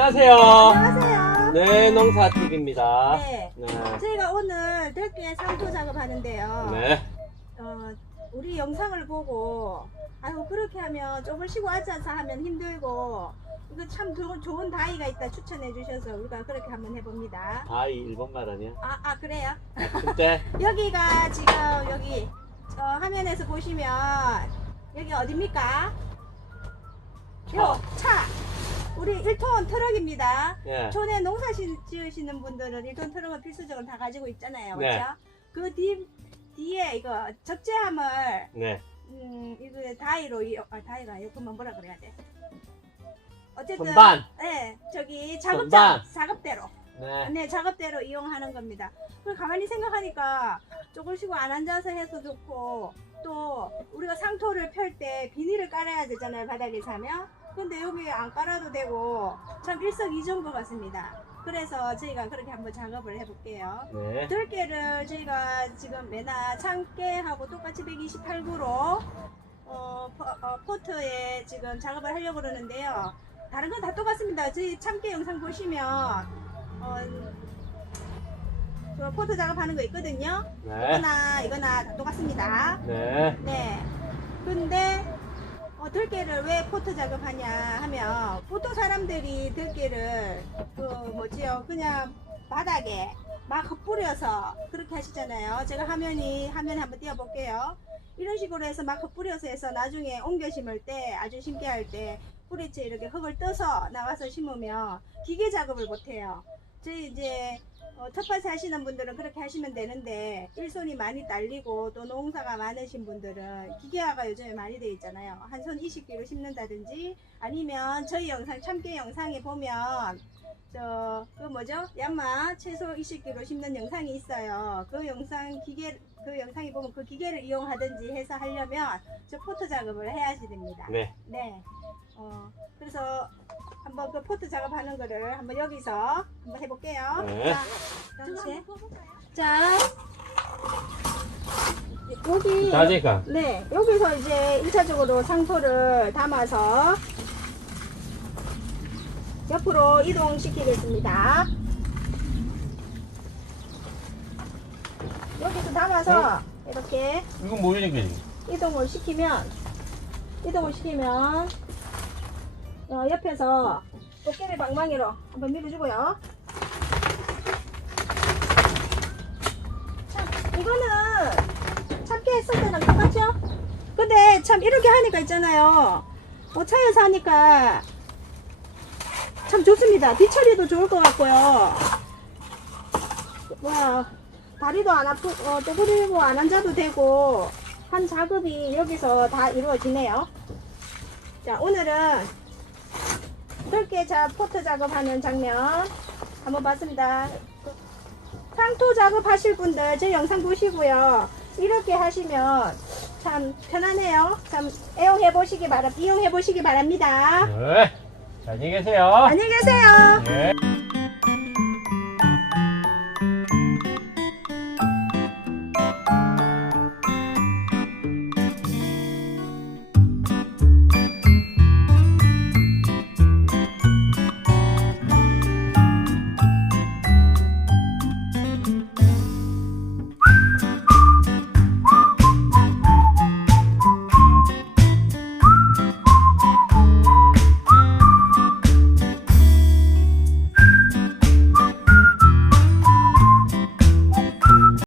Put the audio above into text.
안녕하세요. 안녕하세요. 네, 농사TV입니다. 네. 네. 저희가 오늘 들깨 상토 작업하는데요. 네. 어, 우리 영상을 보고 아이고 그렇게 하면 쪽을 쉬고 앉아서 하면 힘들고 이거 참 좋은, 좋은 다이가 있다 추천해 주셔서 우리가 그렇게 한번 해봅니다. 다이 일본말 아니야? 아, 아 그래요? 그때 여기가 지금 여기 저 화면에서 보시면 여기 어딥니까? 요 차. 우리 1톤 트럭입니다. 예. 촌에 농사 시- 지으시는 분들은 1톤 트럭은 필수적으로 다 가지고 있잖아요. 네. 그렇죠? 그 뒤, 뒤에 이거 적재함을 네. 음, 이거 다이로 이 아, 다이가 아니고 그만 뭐라 그래야 돼. 어쨌든 선반. 네, 저기 작업장 선반. 작업대로 네. 네, 작업대로 이용하는 겁니다. 그 가만히 생각하니까 조금 쉬고 안 앉아서 해서 좋고 또 우리가 상토를 펼 때 비닐을 깔아야 되잖아요 바닥에 사면 근데 여기 안 깔아도 되고 참 일석이조인 것 같습니다. 그래서 저희가 그렇게 한번 작업을 해볼게요. 네. 들깨를 저희가 지금 메나 참깨하고 똑같이 128구로 어, 포, 어, 포트에 지금 작업을 하려고 그러는데요. 다른 건 다 똑같습니다. 저희 참깨 영상 보시면 어, 그 포트 작업하는 거 있거든요. 네. 이거나 이거나 다 똑같습니다. 네. 네. 근데 어, 들깨를 왜 포트 작업하냐 하면 보통 사람들이 들깨를 그 뭐지요 그냥 바닥에 막 흩뿌려서 그렇게 하시잖아요. 제가 화면이 화면에 한번 띄워 볼게요. 이런 식으로 해서 막 흩뿌려서 해서 나중에 옮겨 심을 때 아주 심게 할 때 뿌리째 이렇게 흙을 떠서 나와서 심으면 기계 작업을 못해요. 저희 이제 어, 텃밭에 하시는 분들은 그렇게 하시면 되는데 일손이 많이 딸리고 또 농사가 많으신 분들은 기계화가 요즘에 많이 되어 있잖아요. 한 손 20개로 심는다든지 아니면 저희 영상 참깨 영상에 보면 저 그 뭐죠? 야마 채소 20개로 심는 영상이 있어요. 그 영상 기계 그 영상에 보면 그 기계를 이용하든지 해서 하려면 저 포토 작업을 해야지 됩니다. 네. 네. 어, 그래서 한번 그 포트 작업하는 거를 한번 여기서 한번 해볼게요. 네. 자, 그렇지. 자, 여기. 자니까. 네, 여기서 이제 1차적으로 상토를 담아서 옆으로 이동시키겠습니다. 여기서 담아서 이렇게 이건 뭐 이런 게? 이동을 시키면 이동을 시키면 어, 옆에서 도깨비 방망이로 한번 밀어주고요. 참 이거는 참깨 했을 때랑 똑같죠? 근데 참 이렇게 하니까 있잖아요. 어, 차에서 하니까 참 좋습니다. 뒤처리도 좋을 것 같고요. 와 다리도 안 아프, 어, 쪼그리고 안 앉아도 되고 한 작업이 여기서 다 이루어지네요. 자, 오늘은 넓게 자 포트 작업하는 장면 한번 봤습니다. 상토 작업하실 분들 제 영상 보시고요. 이렇게 하시면 참 편하네요. 참 애용해 보시기 바랍, 이용해 보시기 바랍니다. 네. 자, 안녕히 계세요. 안녕히 계세요. 네.